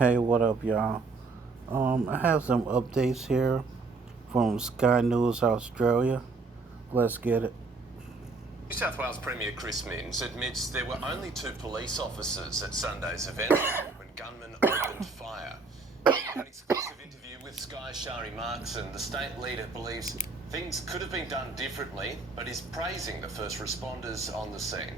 Hey, what up, y'all? I have some updates here from Sky News Australia. Let's get it. New South Wales Premier Chris Minns admits there were only two police officers at Sunday's event when gunmen opened fire. In an exclusive interview with Sky's Shari Markson, the state leader believes things could have been done differently, but is praising the first responders on the scene.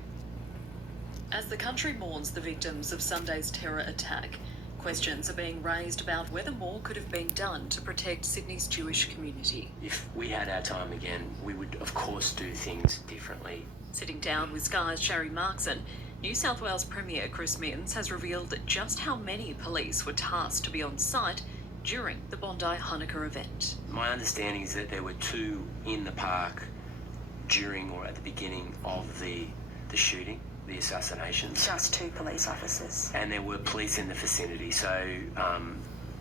As the country mourns the victims of Sunday's terror attack, questions are being raised about whether more could have been done to protect Sydney's Jewish community. If we had our time again, we would of course do things differently. Sitting down with Sky's Shari Markson, New South Wales Premier Chris Minns has revealed just how many police were tasked to be on site during the Bondi Hanukkah event. My understanding is that there were two in the park during or at the beginning of the shooting, the assassinations. Just two police officers. And there were police in the vicinity, so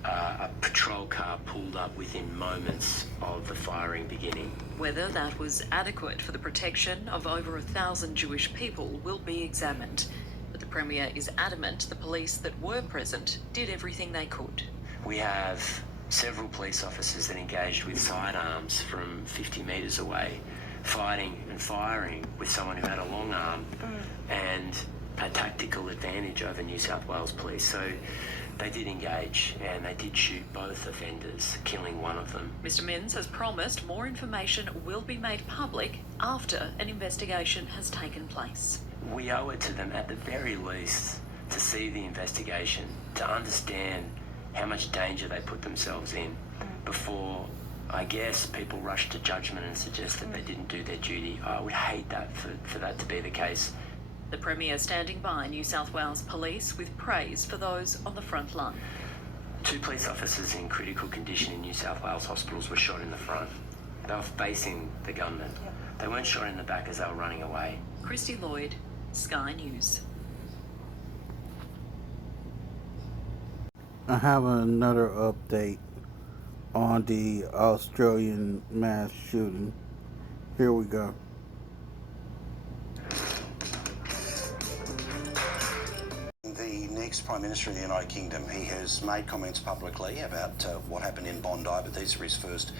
a patrol car pulled up within moments of the firing beginning. Whether that was adequate for the protection of over 1,000 Jewish people will be examined. But the Premier is adamant the police that were present did everything they could. We have several police officers that engaged with sidearms from 50 metres away, fighting and firing with someone who had a long arm and a tactical advantage over New South Wales police. So they did engage and they did shoot both offenders, killing one of them. Mr Minns has promised more information will be made public after an investigation has taken place. We owe it to them at the very least to see the investigation, to understand how much danger they put themselves in before, I guess, people rush to judgment and suggest that they didn't do their duty. I would hate that for that to be the case. The Premier standing by New South Wales Police with praise for those on the front line. Two police officers in critical condition in New South Wales hospitals were shot in the front. They were facing the gunman. They weren't shot in the back as they were running away. Christy Lloyd, Sky News. I have another update on the Australian mass shooting. Here we go. The next Prime Minister of the United Kingdom, he has made comments publicly about what happened in Bondi, but these are his first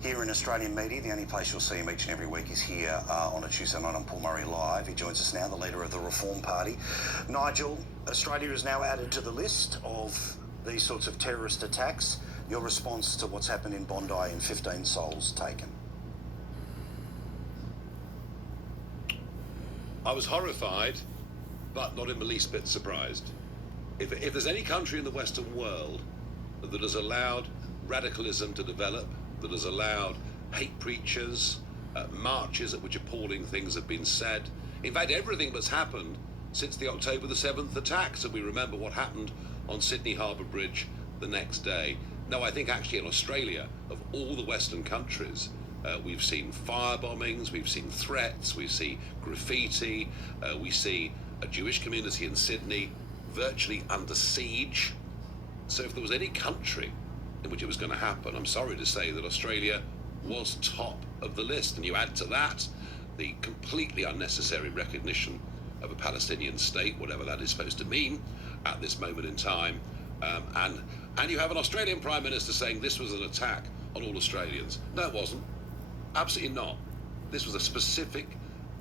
here in Australian media. The only place you'll see him each and every week is here on a Tuesday night on Paul Murray Live. He joins us now, the leader of the Reform Party. Nigel, Australia is now added to the list of these sorts of terrorist attacks. Your response to what's happened in Bondi and 15 souls taken? I was horrified, but not in the least bit surprised. If there's any country in the Western world that has allowed radicalism to develop, that has allowed hate preachers, marches at which appalling things have been said, in fact, everything that's happened since the October the 7th attacks, and we remember what happened on Sydney Harbour Bridge the next day. No, I think actually in Australia, of all the Western countries, we've seen fire bombings, we've seen threats, we see graffiti, we see a Jewish community in Sydney virtually under siege. So if there was any country in which it was going to happen, I'm sorry to say that Australia was top of the list. And you add to that the completely unnecessary recognition of a Palestinian state, whatever that is supposed to mean at this moment in time. And you have an Australian Prime Minister saying this was an attack on all Australians. No, it wasn't. Absolutely not. This was a specific,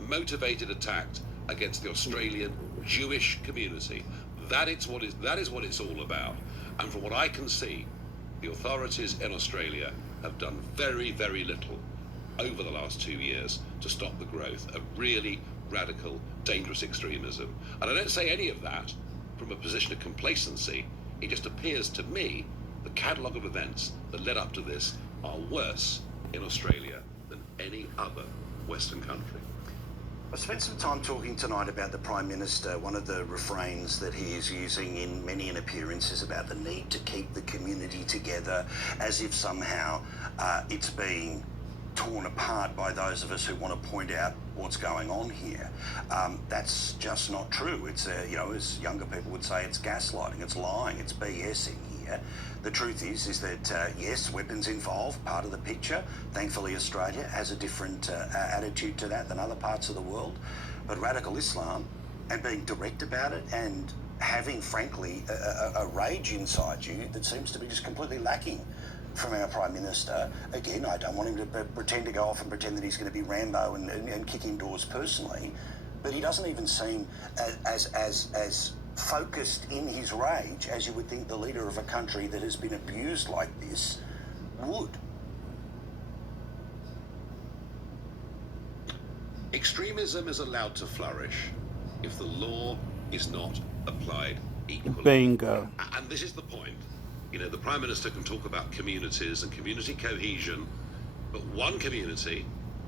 motivated attack against the Australian Jewish community. That is what it's all about. And from what I can see, the authorities in Australia have done very, very little over the last 2 years to stop the growth of really radical, dangerous extremism. And I don't say any of that from a position of complacency. It just appears to me the catalogue of events that led up to this are worse in Australia than any other Western country. I spent some time talking tonight about the Prime Minister. One of the refrains that he is using in many an appearance is about the need to keep the community together, as if somehow it's being torn apart by those of us who want to point out what's going on here. That's just not true. It's, as younger people would say, it's gaslighting, it's lying, it's BSing here. The truth is that, yes, weapons involved, part of the picture. Thankfully, Australia has a different attitude to that than other parts of the world. But radical Islam, and being direct about it and having, frankly, a rage inside you that seems to be just completely lacking from our Prime Minister. Again, I don't want him to pretend to go off and pretend that he's going to be Rambo and kick indoors personally, but he doesn't even seem as focused in his rage as you would think the leader of a country that has been abused like this would. Extremism is allowed to flourish if the law is not applied equally. Bingo. And this is the point. You know, the Prime Minister can talk about communities and community cohesion, but one community,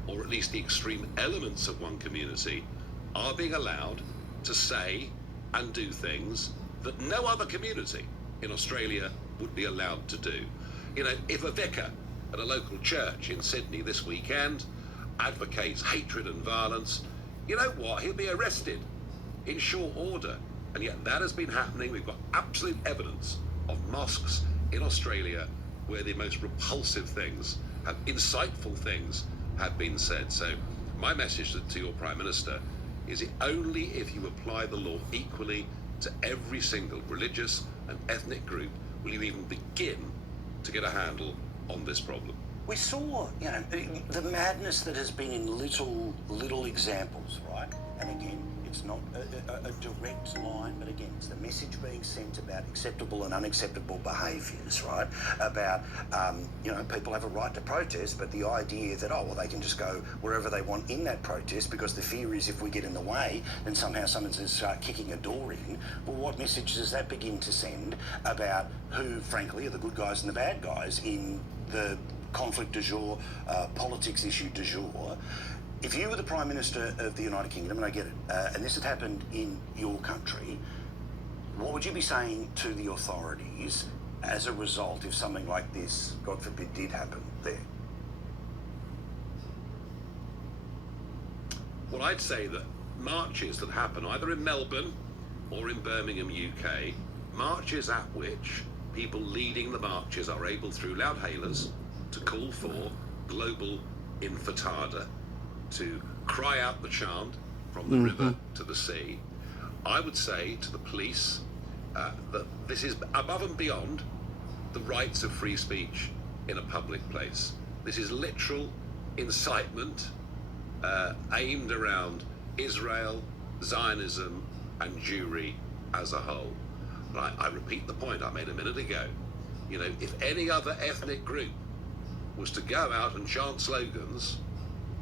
or at least the extreme elements of one community, are being allowed to say and do things that no other community in Australia would be allowed to do. You know, if a vicar at a local church in Sydney this weekend advocates hatred and violence, you know what? He'll be arrested in short order. And yet that has been happening. We've got absolute evidence of mosques in Australia where the most repulsive things, insightful things have been said. So my message to your Prime Minister is it only if you apply the law equally to every single religious and ethnic group will you even begin to get a handle on this problem. We saw, you know, the madness that has been in little examples, right? And again, it's not a direct line, but again, it's the message being sent about acceptable and unacceptable behaviours, right? About, you know, people have a right to protest, but the idea that, oh, well, they can just go wherever they want in that protest because the fear is if we get in the way, then somehow someone's going to start kicking a door in. Well, what message does that begin to send about who, frankly, are the good guys and the bad guys in the conflict du jour, politics issue du jour? If you were the Prime Minister of the United Kingdom, and I get it, and this had happened in your country, what would you be saying to the authorities as a result if something like this, God forbid, did happen there? Well, I'd say that marches that happen either in Melbourne or in Birmingham, UK, marches at which people leading the marches are able, through loudhailers, to call for global intifada, to cry out the chant from the river to the sea. I would say to the police that this is above and beyond the rights of free speech in a public place. This is literal incitement aimed around Israel, Zionism, and Jewry as a whole. But I repeat the point I made a minute ago. You know, if any other ethnic group was to go out and chant slogans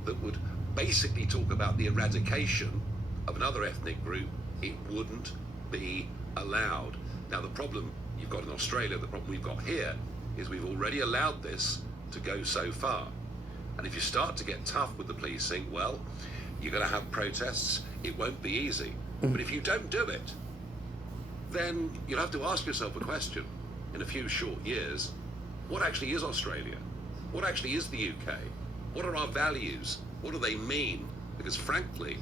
that would basically talk about the eradication of another ethnic group, it wouldn't be allowed. Now, the problem you've got in Australia, the problem we've got here, is we've already allowed this to go so far. And if you start to get tough with the policing, well, you're going to have protests. It won't be easy. But if you don't do it, then you'll have to ask yourself a question in a few short years. What actually is Australia? What actually is the UK? What are our values? What do they mean? Because frankly,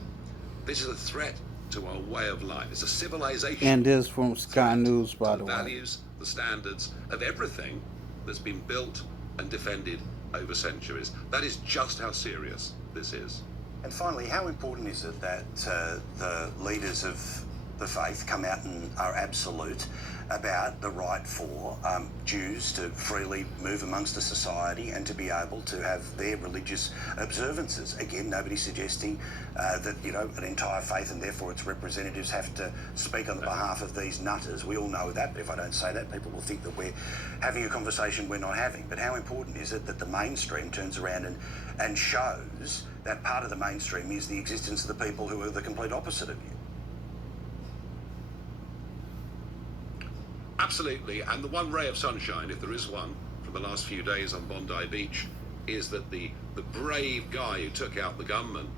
this is a threat to our way of life. It's a civilization. And this from Sky News, by the way. The values, the standards of everything that's been built and defended over centuries. That is just how serious this is. And finally, how important is it that the leaders of the faith come out and are absolute about the right for Jews to freely move amongst a society and to be able to have their religious observances? Again, nobody's suggesting that, you know, an entire faith and therefore its representatives have to speak on the behalf of these nutters. We all know that, but if I don't say that, people will think that we're having a conversation we're not having. But how important is it that the mainstream turns around and shows that part of the mainstream is the existence of the people who are the complete opposite of you? Absolutely, and the one ray of sunshine, if there is one, from the last few days on Bondi Beach, is that the brave guy who took out the gunman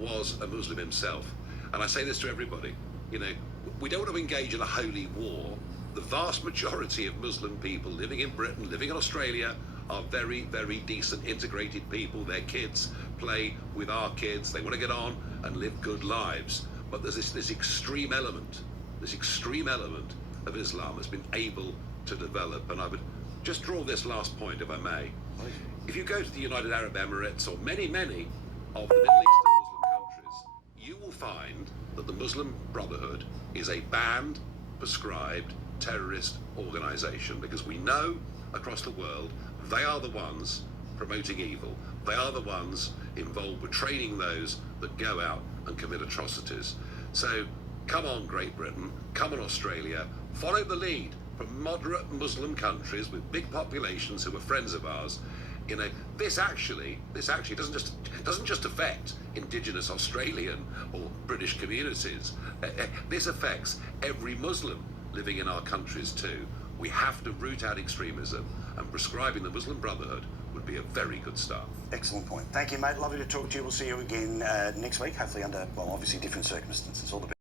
was a Muslim himself. And I say this to everybody, you know, we don't want to engage in a holy war. The vast majority of Muslim people living in Britain, living in Australia, are very, very decent, integrated people. Their kids play with our kids. They want to get on and live good lives. But there's this extreme element of Islam has been able to develop. And I would just draw this last point, if I may. If you go to the United Arab Emirates or many of the Middle Eastern Muslim countries, you will find that that the Muslim Brotherhood is a banned, prescribed terrorist organisation, because we know across the world they are the ones promoting evil. They are the ones involved with training those that go out and commit atrocities. So come on, Great Britain, come on, Australia, follow the lead from moderate Muslim countries with big populations who are friends of ours. You know, this actually doesn't just affect indigenous Australian or British communities. This affects every Muslim living in our countries too. We have to root out extremism, and prescribing the Muslim Brotherhood would be a very good start. Excellent point. Thank you, mate. Lovely to talk to you. We'll see you again next week, hopefully under, well, obviously different circumstances. All the best.